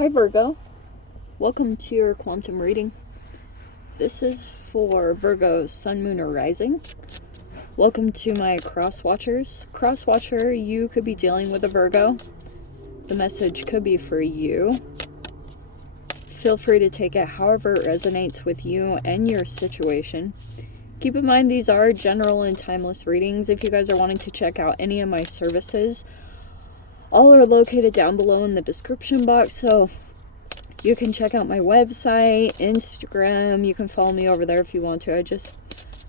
Hi Virgo, welcome to your quantum reading. This is for Virgo Sun, Moon, or Rising. Welcome to my cross watchers. Cross watcher, you could be dealing with a Virgo. The message could be for you. Feel free to take it however it resonates with you and your situation. Keep in mind these are general and timeless readings. If you guys are wanting to check out any of my services, all are located down below in the description box, so you can check out my website, Instagram. You can follow me over there if you want to. I just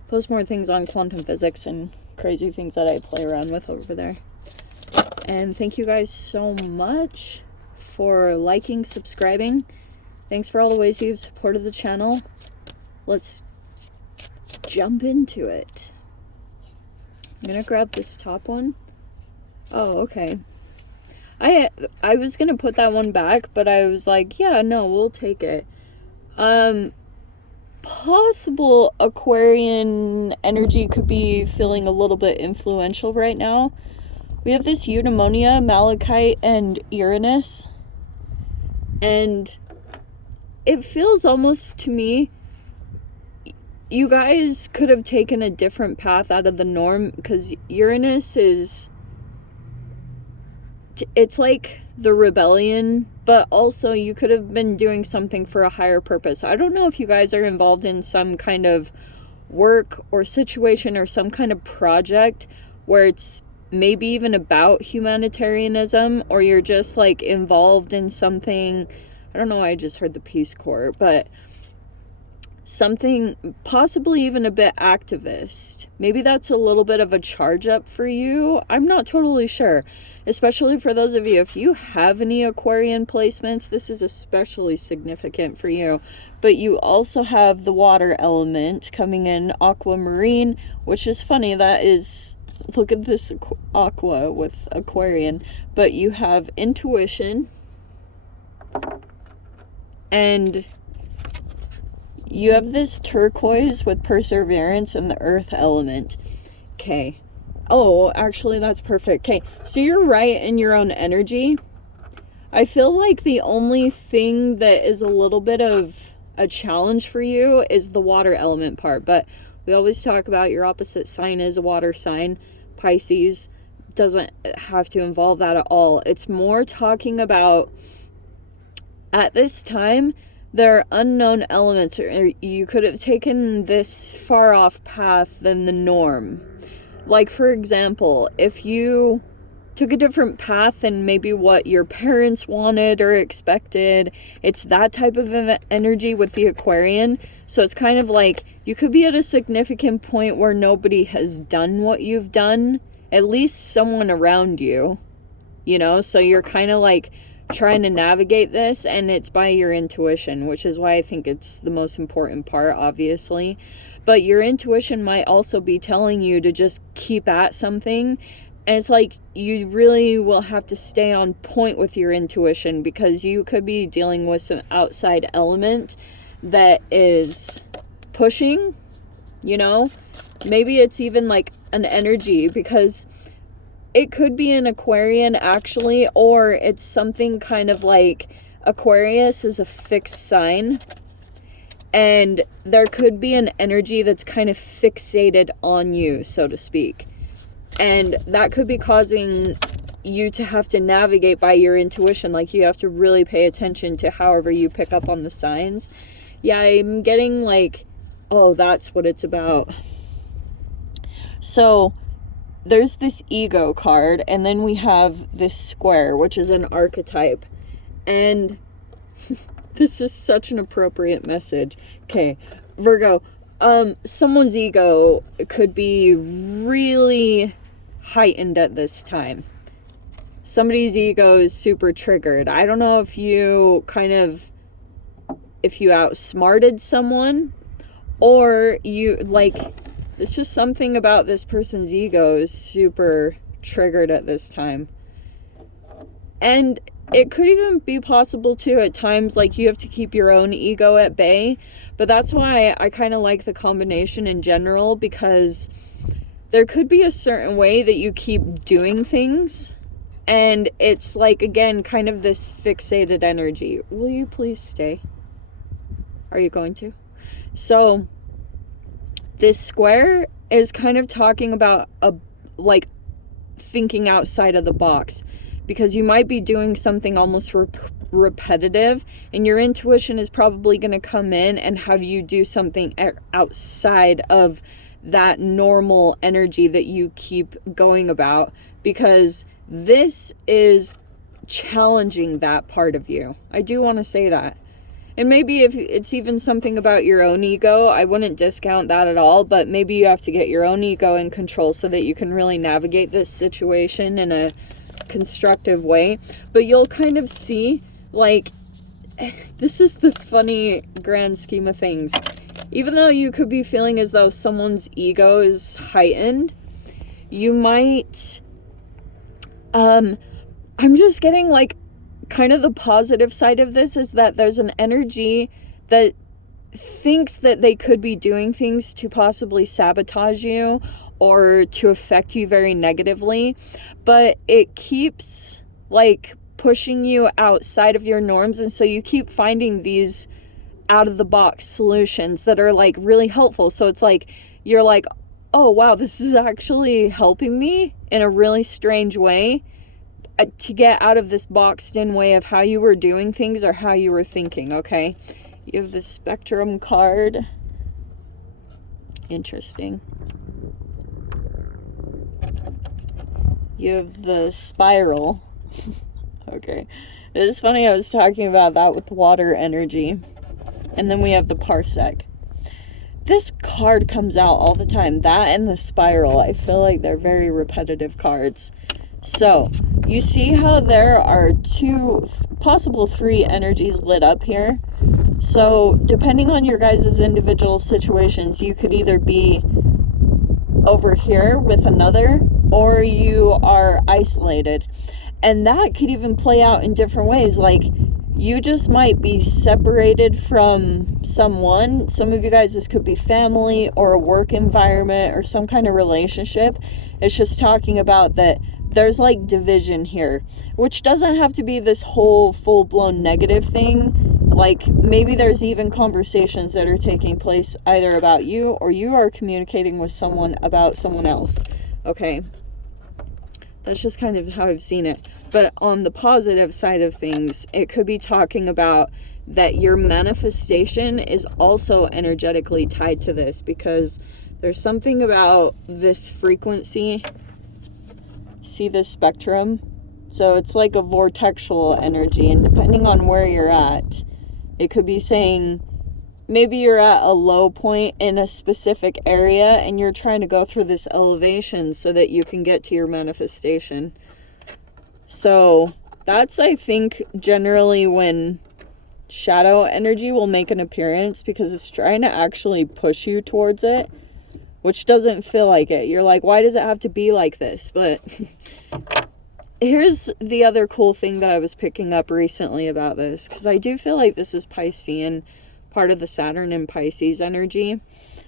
post more things on quantum physics and crazy things that I play around with over there. And thank you guys so much for liking, subscribing. Thanks for all the ways you've supported the channel. Let's jump into it. I'm gonna grab this top one. Oh, okay. I was gonna put that one back, but I was like, yeah, no, we'll take it. Possible Aquarian energy could be feeling a little bit influential right now. We have this eudaimonia, malachite, and Uranus. And it feels almost to me, you guys could have taken a different path out of the norm, because Uranus is, it's like the rebellion, but also you could have been doing something for a higher purpose. I don't know if you guys are involved in some kind of work or situation or some kind of project where it's maybe even about humanitarianism, or you're just like involved in something. I don't know why I just heard the Peace Corps, but something possibly even a bit activist. Maybe that's a little bit of a charge up for you. I'm not totally sure. Especially for those of you, if you have any Aquarian placements, this is especially significant for you. But you also have the water element coming in, aquamarine, which is funny. That is, look at this aqua with Aquarian. But you have intuition, and you have this turquoise with perseverance and the earth element. Okay. Oh, actually, that's perfect. Okay, so you're right in your own energy. I feel like the only thing that is a little bit of a challenge for you is the water element part. But we always talk about your opposite sign is a water sign. Pisces doesn't have to involve that at all. It's more talking about, at this time, there are unknown elements, or you could have taken this far off path than the norm. Like, for example, if you took a different path than maybe what your parents wanted or expected, it's that type of energy with the Aquarian. So it's kind of like you could be at a significant point where nobody has done what you've done, at least someone around you, you know? So you're kind of like trying to navigate this, and it's by your intuition, which is why I think it's the most important part, obviously. But your intuition might also be telling you to just keep at something, and it's like you really will have to stay on point with your intuition, because you could be dealing with some outside element that is pushing, you know? Maybe it's even like an energy, because it could be an Aquarian actually, or it's something kind of like Aquarius is a fixed sign, and there could be an energy that's kind of fixated on you, so to speak. And that could be causing you to have to navigate by your intuition. Like, you have to really pay attention to however you pick up on the signs. Yeah, I'm getting like, oh, that's what it's about. So there's this ego card, and then we have this square, which is an archetype. And this is such an appropriate message. Okay, Virgo, someone's ego could be really heightened at this time. Somebody's ego is super triggered. I don't know if you outsmarted someone, or you, like, it's just something about this person's ego is super triggered at this time. And it could even be possible too at times, like, you have to keep your own ego at bay. But that's why I kind of like the combination in general, because there could be a certain way that you keep doing things, And it's like, again, kind of this fixated energy. Will you please stay? Are you going to? So this square is kind of talking about like thinking outside of the box, because you might be doing something almost repetitive, and your intuition is probably going to come in and have you do something outside of that normal energy that you keep going about, because this is challenging that part of you. I do want to say that. And maybe if it's even something about your own ego, I wouldn't discount that at all, but maybe you have to get your own ego in control so that you can really navigate this situation in a constructive way. But you'll kind of see, like, this is the funny grand scheme of things. Even though you could be feeling as though someone's ego is heightened, you might, I'm just getting like, kind of the positive side of this is that there's an energy that thinks that they could be doing things to possibly sabotage you or to affect you very negatively, but it keeps like pushing you outside of your norms, and so you keep finding these out of the box solutions that are like really helpful. So it's like you're like, oh wow, this is actually helping me in a really strange way to get out of this boxed in way of how you were doing things or how you were thinking. Okay, you have the Spectrum card. Interesting. You have the Spiral. Okay, it is funny, I was talking about that with water energy. And then we have the Parsec. This card comes out all the time, that and the Spiral. I feel like they're very repetitive cards. So you see how there are two, possible three energies lit up here. So depending on your guys' individual situations, you could either be over here with another, or you are isolated. And that could even play out in different ways. Like, you just might be separated from someone. Some of you guys, this could be family or a work environment or some kind of relationship. It's just talking about that there's like division here, which doesn't have to be this whole full-blown negative thing. Like, maybe there's even conversations that are taking place either about you, or you are communicating with someone about someone else. Okay, that's just kind of how I've seen it. But on the positive side of things, it could be talking about that your manifestation is also energetically tied to this, because there's something about this frequency. See this spectrum? So it's like a vortexual energy, and depending on where you're at, it could be saying maybe you're at a low point in a specific area and you're trying to go through this elevation so that you can get to your manifestation. So that's, I think, generally when shadow energy will make an appearance, because it's trying to actually push you towards it, which doesn't feel like it. You're like, why does it have to be like this? But here's the other cool thing that I was picking up recently about this, because I do feel like this is Piscean, part of the Saturn and Pisces energy.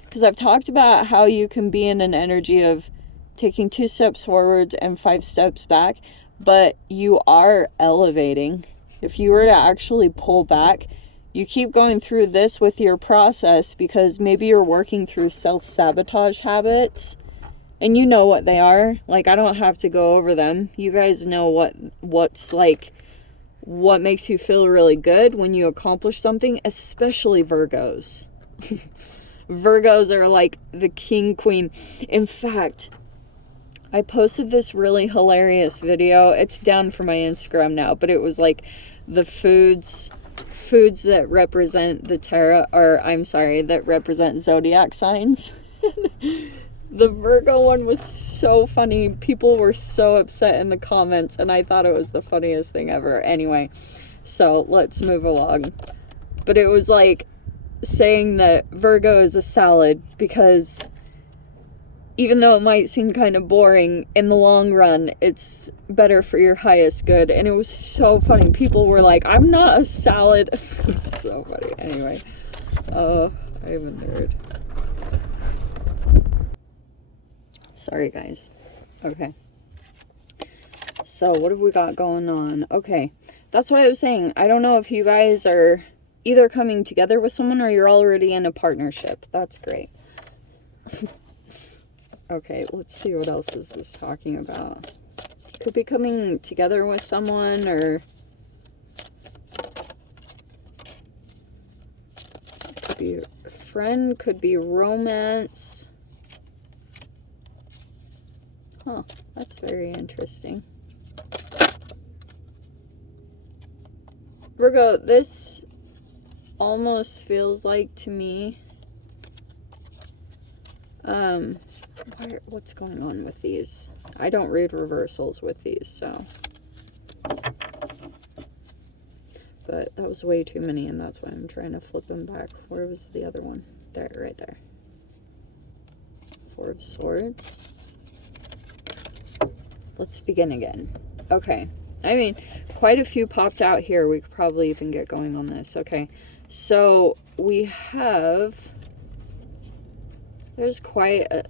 Because I've talked about how you can be in an energy of taking 2 steps forward and 5 steps back, but you are elevating. If you were to actually pull back, you keep going through this with your process, because maybe you're working through self-sabotage habits, and you know what they are. Like, I don't have to go over them. You guys know what's like, what makes you feel really good when you accomplish something, especially Virgos. Virgos are like the king, queen. In fact, I posted this really hilarious video. It's down for my Instagram now, but it was like the foods that represent the tarot, or I'm sorry, that represent zodiac signs. The Virgo one was so funny. People were so upset in the comments, and I thought it was the funniest thing ever. Anyway, so let's move along. But it was like saying that Virgo is a salad, because even though it might seem kind of boring, in the long run, it's better for your highest good. And it was so funny. People were like, I'm not a salad. It was so funny. Anyway, I'm a nerd. Sorry, guys. Okay. So what have we got going on? Okay, that's why I was saying, I don't know if you guys are either coming together with someone or you're already in a partnership. That's great. Okay, let's see what else this is talking about. You could be coming together with someone, or could be a friend, could be romance. Huh, that's very interesting. Virgo, this almost feels like to me, what's going on with these? I don't read reversals with these, so. But that was way too many, and that's why I'm trying to flip them back. Where was the other one? There, right there. Four of Swords. Let's begin again. Okay. I mean, quite a few popped out here. We could probably even get going on this. Okay. So, we have... There's quite a...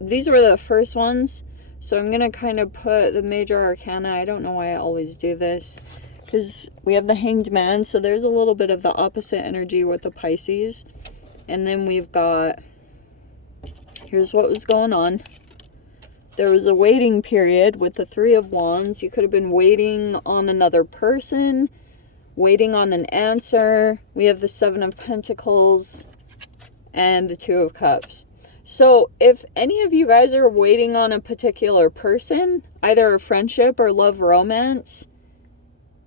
These were the first ones. So, I'm going to kind of put the major arcana. I don't know why I always do this. Because we have the Hanged Man. So, there's a little bit of the opposite energy with the Pisces. And then we've got... Here's what was going on. There was a waiting period with the Three of Wands. You could have been waiting on another person, waiting on an answer. We have the Seven of Pentacles and the Two of Cups. So if any of you guys are waiting on a particular person, either a friendship or love romance,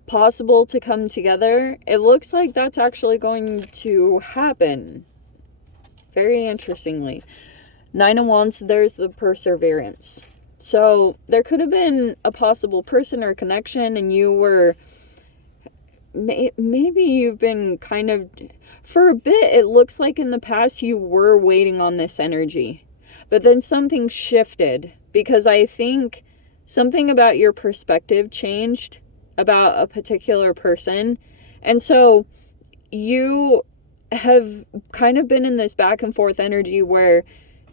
possible to come together, it looks like that's actually going to happen. Very interestingly. Nine of Wands, there's the perseverance. So there could have been a possible person or connection, and you were, maybe you've been kind of, for a bit, it looks like in the past you were waiting on this energy. But then something shifted, because I think something about your perspective changed about a particular person. And so you have kind of been in this back and forth energy where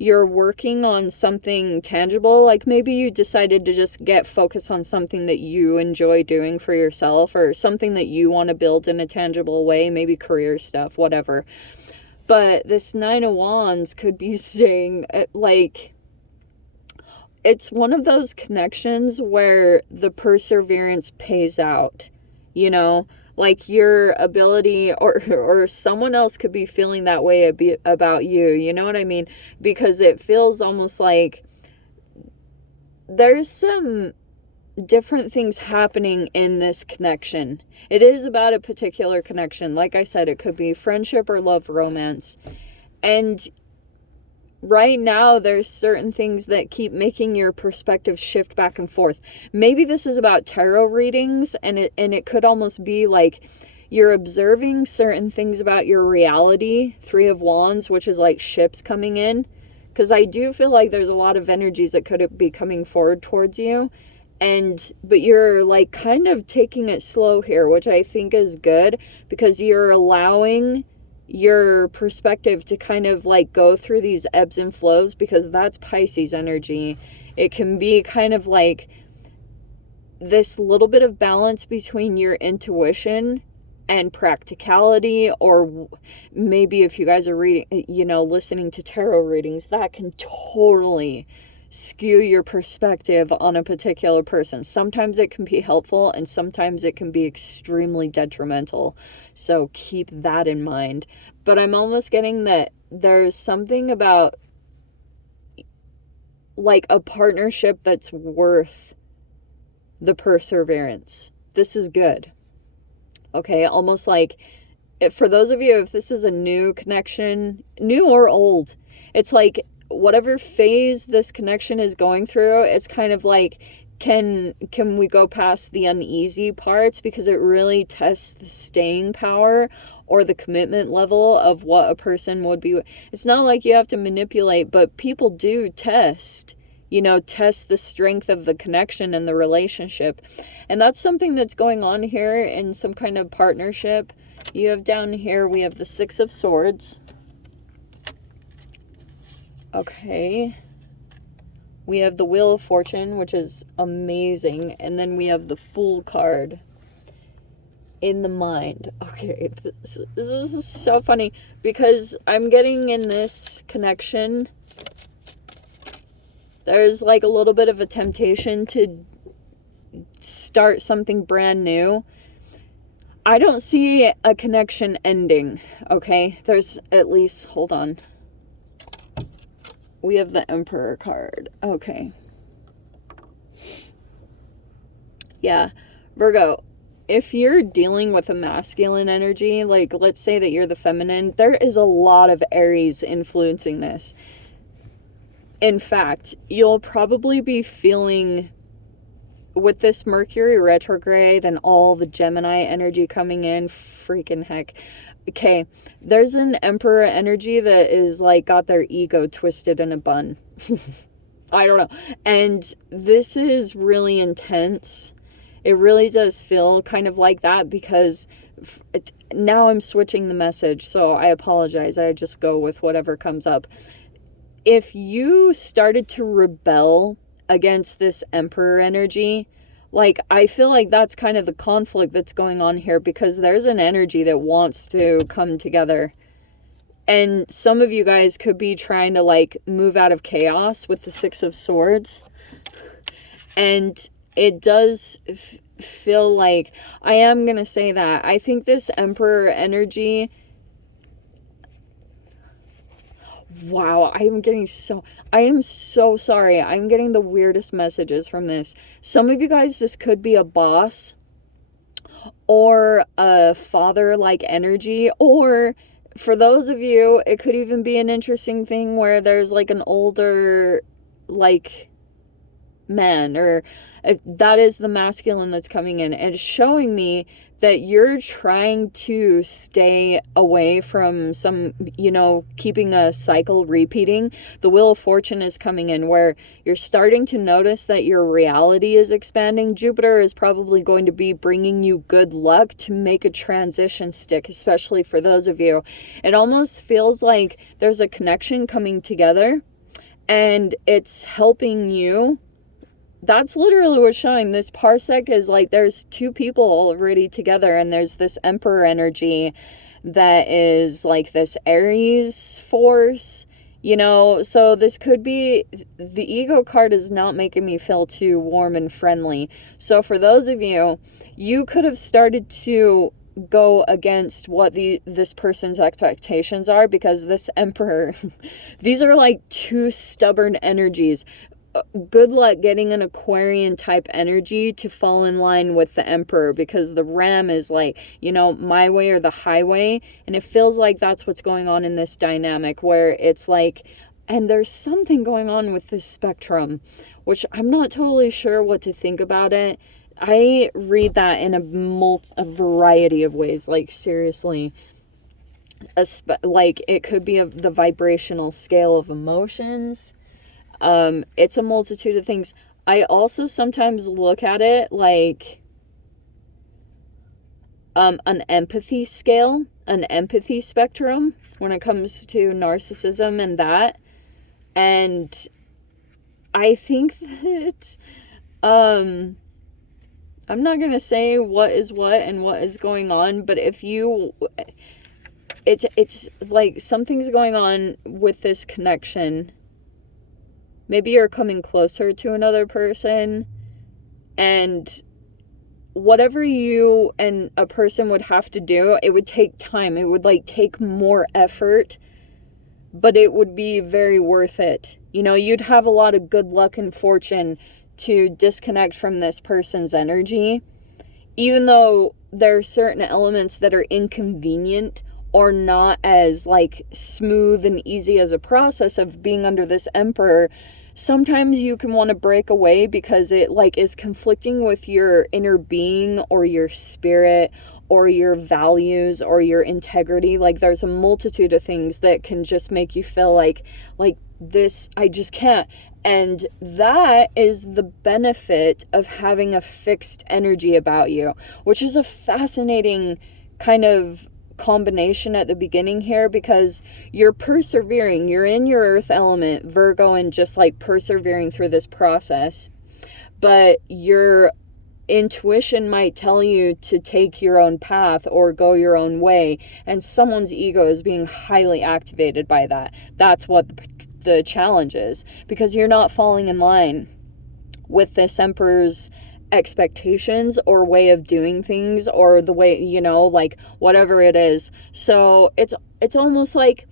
you're working on something tangible. Like maybe you decided to just get focused on something that you enjoy doing for yourself, or something that you want to build in a tangible way, maybe career stuff, whatever. But this Nine of Wands could be saying, like, it's one of those connections where the perseverance pays out, you know? Like your ability, or someone else could be feeling that way about you, you know what I mean? Because it feels almost like there's some different things happening in this connection. It is about a particular connection. Like I said, it could be friendship or love romance. And right now, there's certain things that keep making your perspective shift back and forth. Maybe this is about tarot readings, and it could almost be like you're observing certain things about your reality. Three of Wands, which is like ships coming in. Because I do feel like there's a lot of energies that could be coming forward towards you. But you're like kind of taking it slow here, which I think is good, because you're allowing your perspective to kind of like go through these ebbs and flows, because that's Pisces energy. It can be kind of like this little bit of balance between your intuition and practicality, or maybe if you guys are reading, you know, listening to tarot readings, that can totally skew your perspective on a particular person. Sometimes it can be helpful, and sometimes it can be extremely detrimental. So keep that in mind. But I'm almost getting that there's something about like a partnership that's worth the perseverance. This is good. Okay, almost like, for those of you, if this is a new connection, new or old, it's like whatever phase this connection is going through, it's kind of like, can we go past the uneasy parts, because it really tests the staying power or the commitment level of what a person would be. It's not like you have to manipulate, but people do test the strength of the connection and the relationship. And that's something that's going on here in some kind of partnership. You have down here, we have the Six of Swords. Okay. We have the Wheel of Fortune, which is amazing. And then we have the Fool card in the mind. Okay, this is so funny because I'm getting in this connection. There's like a little bit of a temptation to start something brand new. I don't see a connection ending, okay? There's at least, hold on. We have the Emperor card. Okay. Yeah. Virgo, if you're dealing with a masculine energy, like let's say that you're the feminine, there is a lot of Aries influencing this. In fact, you'll probably be feeling, with this Mercury retrograde and all the Gemini energy coming in, freaking heck. Okay, there's an Emperor energy that is like got their ego twisted in a bun. I don't know. And this is really intense. It really does feel kind of like that because now I'm switching the message, so I apologize. I just go with whatever comes up. If you started to rebel against this Emperor energy, like, I feel like that's kind of the conflict that's going on here because there's an energy that wants to come together. And some of you guys could be trying to, like, move out of chaos with the Six of Swords. And it does feel like, I am going to say that. I think this Emperor energy... Wow, I am so sorry. I'm getting the weirdest messages from this. Some of you guys, this could be a boss or a father-like energy, or for those of you, it could even be an interesting thing where there's like an older, like, man, or that is the masculine that's coming in and showing me that you're trying to stay away from some, you know, keeping a cycle repeating. The Wheel of Fortune is coming in where you're starting to notice that your reality is expanding. Jupiter is probably going to be bringing you good luck to make a transition stick, especially for those of you. It almost feels like there's a connection coming together and it's helping you. That's literally what's showing. This parsec is like there's two people already together and there's this Emperor energy that is like this Aries force, you know. So this could be, the ego card is not making me feel too warm and friendly. So for those of you, you could have started to go against what this person's expectations are because this Emperor, these are like two stubborn energies. Good luck getting an Aquarian type energy to fall in line with the Emperor because the Ram is like, you know, my way or the highway. And it feels like that's what's going on in this dynamic where it's like, and there's something going on with this spectrum, which I'm not totally sure what to think about it. I read that in a variety of ways, like seriously. Like it could be the vibrational scale of emotions. It's a multitude of things. I also sometimes look at it like an empathy scale, an empathy spectrum when it comes to narcissism and that. And I think that I'm not going to say what is what and what is going on, but if you it's like something's going on with this connection. Maybe you're coming closer to another person, and whatever you and a person would have to do, it would take time. It would like take more effort, but it would be very worth it. You know, you'd have a lot of good luck and fortune to disconnect from this person's energy, even though there are certain elements that are inconvenient or not as like smooth and easy as a process of being under this Emperor. Sometimes you can want to break away because it like is conflicting with your inner being or your spirit or your values or your integrity. Like there's a multitude of things that can just make you feel like this, I just can't. And that is the benefit of having a fixed energy about you, which is a fascinating kind of combination at the beginning here, because you're persevering. You're in your earth element, Virgo, and just like persevering through this process. But your intuition might tell you to take your own path or go your own way, and someone's ego is being highly activated by that. That's what the challenge is, because you're not falling in line with this Emperor's expectations or way of doing things, or the way, you know, like whatever it is. So it's almost like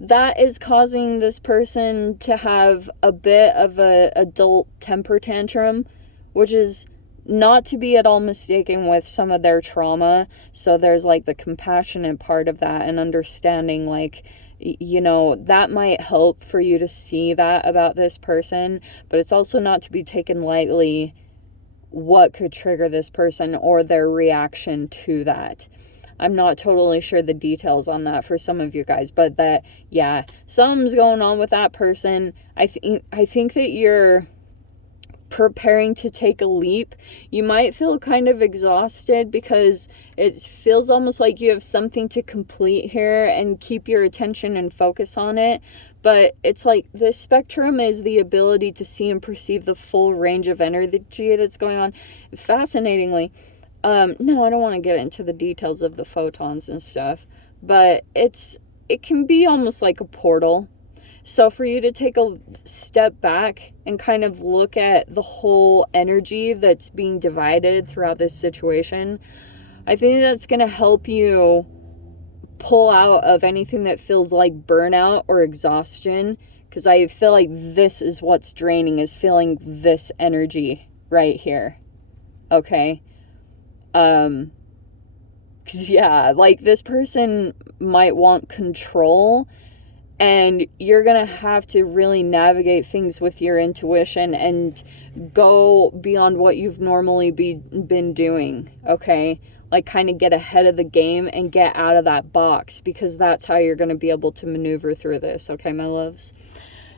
that is causing this person to have a bit of a adult temper tantrum, which is not to be at all mistaken with some of their trauma. So there's like the compassionate part of that, and understanding, like, you know, that might help for you to see that about this person. But it's also not to be taken lightly what could trigger this person or their reaction to that. I'm not totally sure the details on that for some of you guys, but that, yeah, something's going on with that person. I think that you're preparing to take a leap. You might feel kind of exhausted because it feels almost like you have something to complete here and keep your attention and focus on it. But it's like this spectrum is the ability to see and perceive the full range of energy that's going on. Fascinatingly, no, I don't want to get into the details of the photons and stuff, but it can be almost like a portal. So for you to take a step back and kind of look at the whole energy that's being divided throughout this situation, I think that's going to help you pull out of anything that feels like burnout or exhaustion. Because I feel like this is what's draining, is feeling this energy right here. Okay? 'Cause yeah, like this person might want control, and you're gonna have to really navigate things with your intuition and go beyond what you've normally been doing, okay? Like kind of get ahead of the game and get out of that box, because that's how you're gonna be able to maneuver through this, okay, my loves?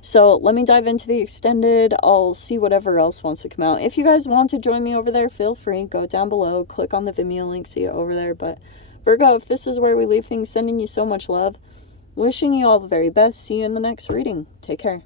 So let me dive into the extended. I'll see whatever else wants to come out. If you guys want to join me over there, feel free. Go down below, click on the Vimeo link, see it over there. But Virgo, if this is where we leave things, sending you so much love. Wishing you all the very best. See you in the next reading. Take care.